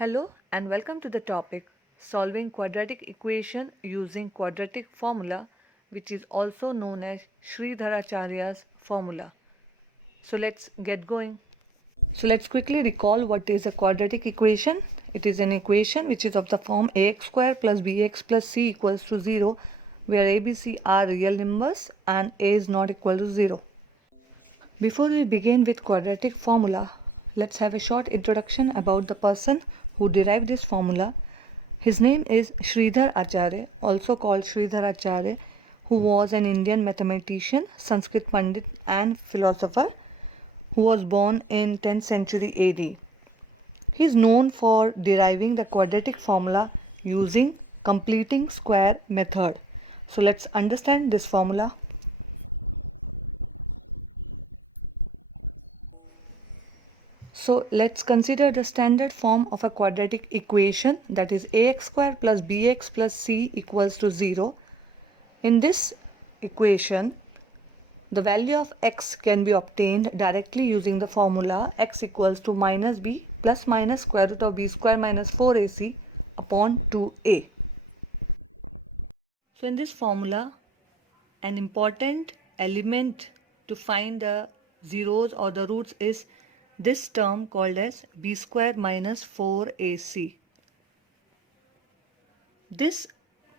Hello and welcome to the topic solving quadratic equation using quadratic formula, which is also known as Sridharacharya's formula. So let's get going. So let's quickly recall what is a quadratic equation. It is an equation which is of the form ax square plus bx plus c equals to 0, where a, b, c are real numbers and a is not equal to 0. Before we begin with quadratic formula, let's have a short introduction about the person who derived this formula. His name is Sridhar Acharya, also called Sridhar Acharya, who was an Indian mathematician, Sanskrit Pandit and philosopher who was born in 10th century AD. He is known for deriving the quadratic formula using completing square method. So let's understand this formula. So let's consider the standard form of a quadratic equation, that is ax square plus bx plus c equals to 0. In this equation, the value of x can be obtained directly using the formula x equals to minus b plus minus square root of b square minus 4ac upon 2a. So in this formula, an important element to find the zeros or the roots is this term called as b square minus 4ac. This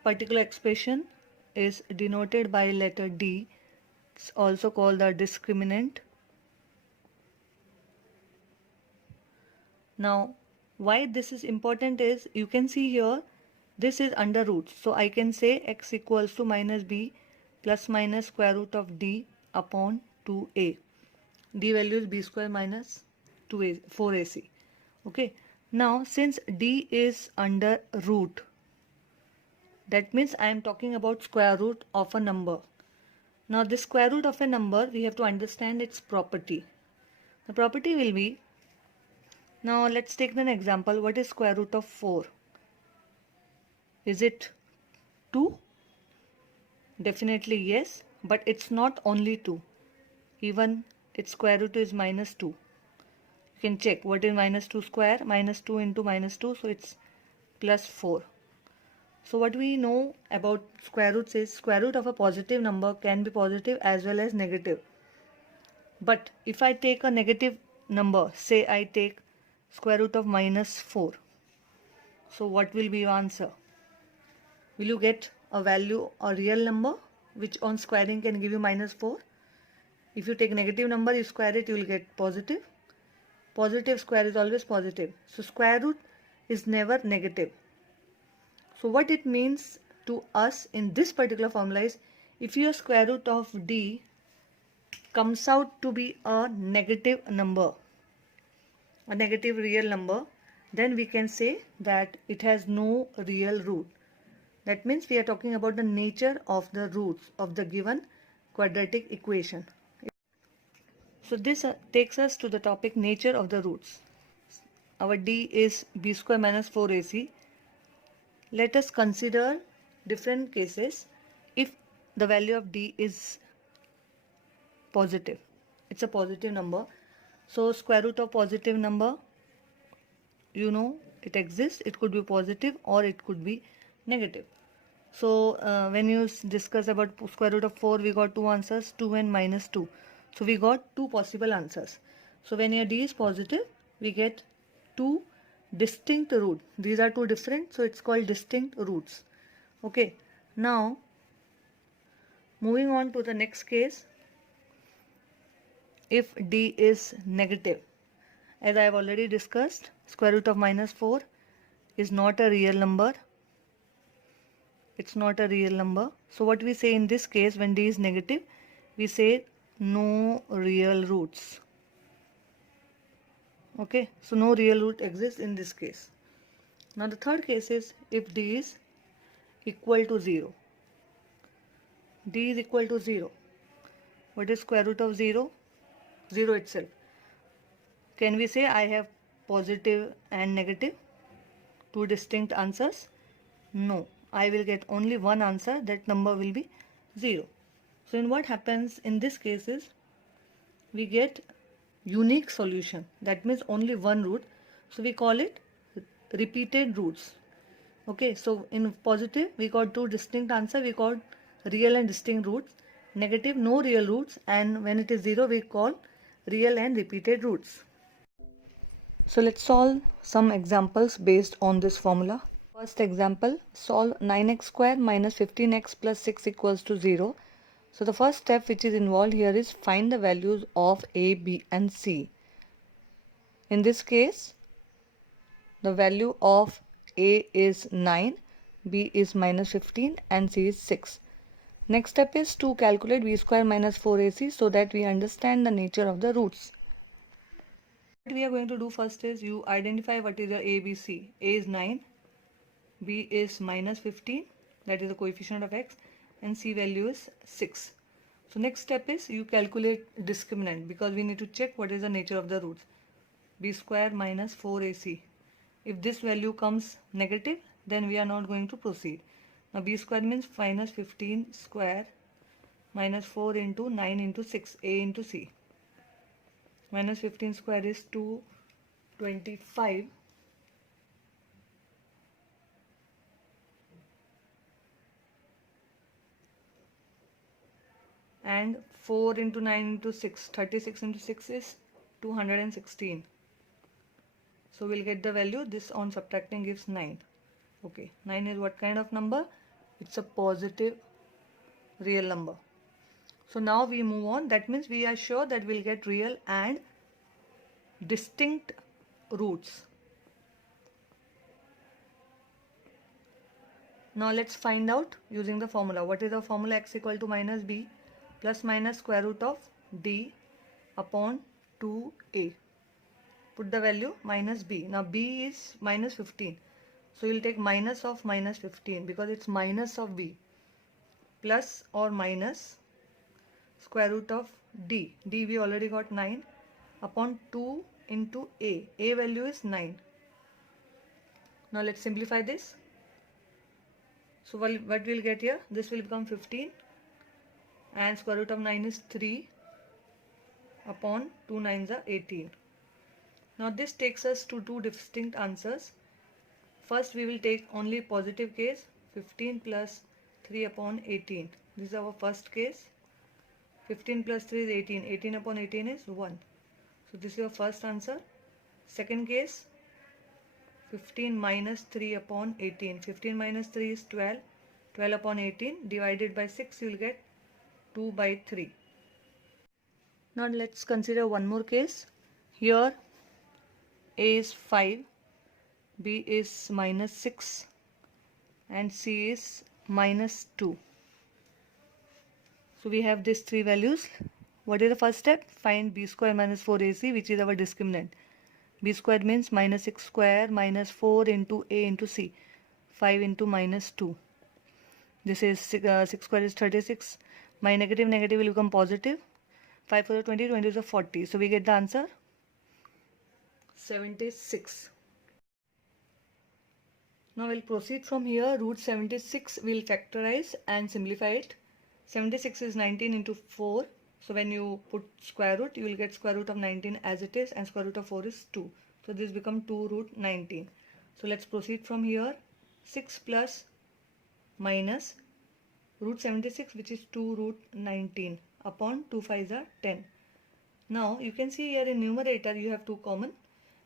particular expression is denoted by letter D. It's also called the discriminant. Now, why this is important is, you can see here this is under roots. So I can say x equals to minus b plus minus square root of d upon 2a. D value is b square minus 4ac. Okay. Now, since d is under root, that means I am talking about square root of a number. Now this square root of a number, we have to understand its property. The property will be, now let's take an example. What is square root of 4? Is it 2? Definitely yes, but it's not only 2. Even its square root is minus 2. You can check what is minus 2 square, minus 2 into minus 2, so it's plus 4. So what we know about square roots is square root of a positive number can be positive as well as negative. But if I take a negative number, say I take square root of minus 4. So what will be your answer? Will you get a value, a real number, which on squaring can give you minus 4? If you take negative number, you square it, you will get positive. Positive square is always positive. So square root is never negative. So what it means to us in this particular formula is, if your square root of d comes out to be a negative number, a negative real number, then we can say that it has no real root. That means we are talking about the nature of the roots of the given quadratic equation. So this takes us to the topic nature of the roots. Our d is b square minus 4ac. Let us consider different cases if the value of d is positive. It's a positive number. So square root of positive number, it exists. It could be positive or it could be negative. So when you discuss about square root of 4, we got two answers, 2 and minus 2. So we got two possible answers. So when your d is positive, we get two distinct roots. These are two different, so it's called distinct roots. Okay. Now moving on to the next case. If d is negative, as I have already discussed, square root of minus 4 is not a real number. It's not a real number. So what we say in this case, when d is negative, we say no real roots. Okay, so no real root exists in this case. Now the third case is if d is equal to 0. D is equal to 0. What is square root of 0? 0 itself. Can we say I have positive and negative? Two distinct answers? No. I will get only one answer. That number will be 0. So in what happens in this case is, we get unique solution. That means only one root. So we call it repeated roots. Okay, so in positive we got two distinct answer, we got real and distinct roots. Negative, no real roots, and when it is 0 we call real and repeated roots. So let's solve some examples based on this formula. First example, solve 9x square minus 15x plus 6 equals to 0. So the first step which is involved here is find the values of a, b and c. In this case, the value of a is 9, b is minus 15 and c is 6. Next step is to calculate b square minus 4ac so that we understand the nature of the roots. What we are going to do first is you identify what is your a, b, c. A is 9, b is minus 15, that is the coefficient of x, and c value is 6. So next step is you calculate discriminant because we need to check what is the nature of the roots. B square minus 4ac. If this value comes negative, then we are not going to proceed. Now b square means minus 15 square minus 4 into 9 into 6, a into c. Minus 15 square is 225. And 4 into 9 into 6, 36 into 6 is 216. So we'll get the value, this on subtracting gives 9. Okay, 9 is what kind of number? It's a positive real number. So now we move on. That means we are sure that we'll get real and distinct roots. Now let's find out using the formula. What is the formula? X equal to minus b plus minus square root of d upon 2a. Put the value minus b. Now b is minus 15. So you'll take minus of minus 15 because it's minus of b, plus or minus square root of d. D we already got 9 upon 2 into a. A value is 9. Now let's simplify this. So what we'll get here? This will become 15 and square root of 9 is 3 upon 2 9s are 18. Now this takes us to two distinct answers. First we will take only positive case, 15 plus 3 upon 18. This is our first case. 15 plus 3 is 18. 18 upon 18 is 1. So this is your first answer. Second case, 15 minus 3 upon 18. 15 minus 3 is 12. 12 upon 18 divided by 6, you will get 2 by 3. Now let's consider one more case. Here a is 5, b is minus 6 and c is minus 2. So we have these three values. What is the first step? Find b square minus 4ac, which is our discriminant. B square means minus 6 square minus 4 into a into c. 5 into minus 2. This is 6 square is 36. My negative will become positive. 5 4 20, 20 is 40. So we get the answer 76. Now we'll proceed from here. Root 76 we'll factorize and simplify it. 76 is 19 into 4. So when you put square root, you will get square root of 19 as it is, and square root of 4 is 2. So this become 2 root 19. So let's proceed from here. 6 plus minus root 76, which is 2 root 19 upon 2 5s are 10. Now you can see here in numerator you have 2 common,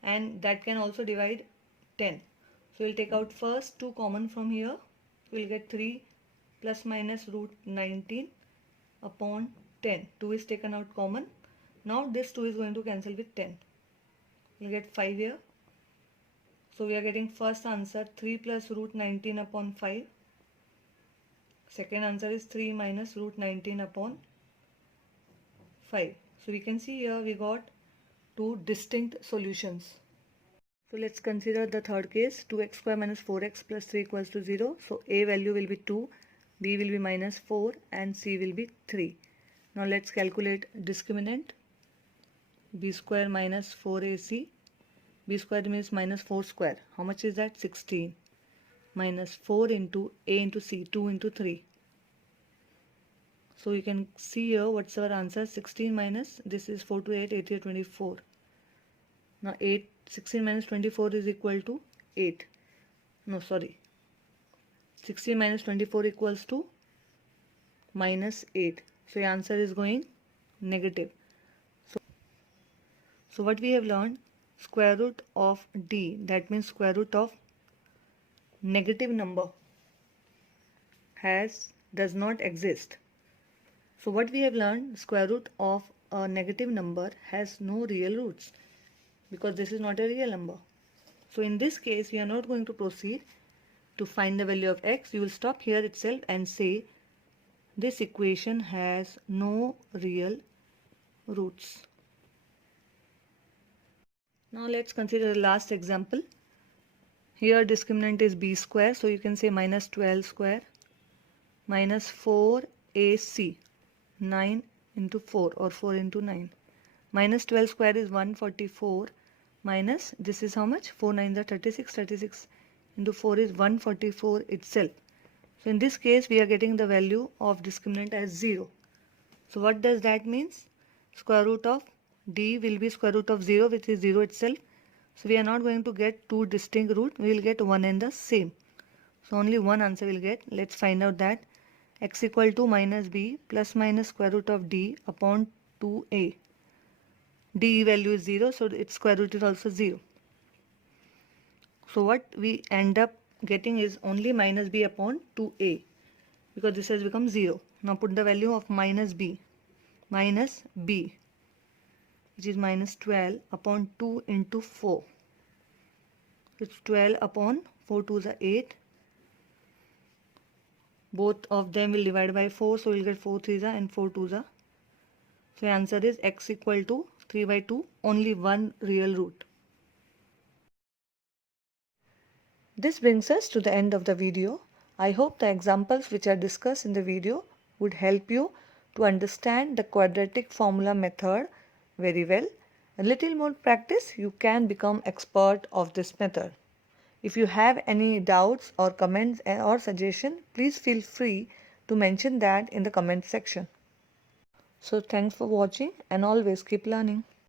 and that can also divide 10. So we'll take out first 2 common from here. We'll get 3 plus minus root 19 upon 10. 2 is taken out common. Now this 2 is going to cancel with 10. We'll get 5 here. So we are getting first answer 3 plus root 19 upon 5. Second answer is 3 minus root 19 upon 5. So we can see here we got two distinct solutions. So let's consider the third case. 2x square minus 4x plus 3 equals to 0. So a value will be 2, b will be minus 4 and c will be 3. Now let's calculate discriminant. B square minus 4ac. B square means minus 4 square. How much is that? 16. Minus 4 into a into c, 2 into 3. So you can see here what's our answer. 16 minus, this is 4 to 8, 8 to 24. Now 16 minus 24 is equal to 8. No, sorry. 16 minus 24 equals to minus 8. So your answer is going negative. So what we have learned, square root of d, that means square root of negative number does not exist. So what we have learned, square root of a negative number has no real roots because this is not a real number. So in this case, we are not going to proceed to find the value of x. You will stop here itself and say this equation has no real roots. Now let's consider the last example. Here discriminant is b square, so you can say minus 12 square minus 4ac, 9 into 4 or 4 into 9. Minus 12 square is 144 minus, this is how much? 4 9s are 36, 36 into 4 is 144 itself. So in this case we are getting the value of discriminant as 0. So what does that mean? Square root of d will be square root of 0, which is 0 itself. So we are not going to get two distinct roots, we will get one and the same. So only one answer will get. Let's find out that. X equal to minus b plus minus square root of d upon 2a. D value is 0, so its square root is also 0. So what we end up getting is only minus b upon 2a because this has become 0. Now put the value of minus b, which is minus 12 upon 2 into 4. It's 12 upon 4 2s are 8. Both of them will divide by 4, so we'll get 4 3s are and 4 2s are. So the answer is x equal to 3 by 2, only one real root. This brings us to the end of the video. I hope the examples which are discussed in the video would help you to understand the quadratic formula method very well. A little more practice, you can become expert of this method. If you have any doubts or comments or suggestion, please feel free to mention that in the comment section. So thanks for watching and always keep learning.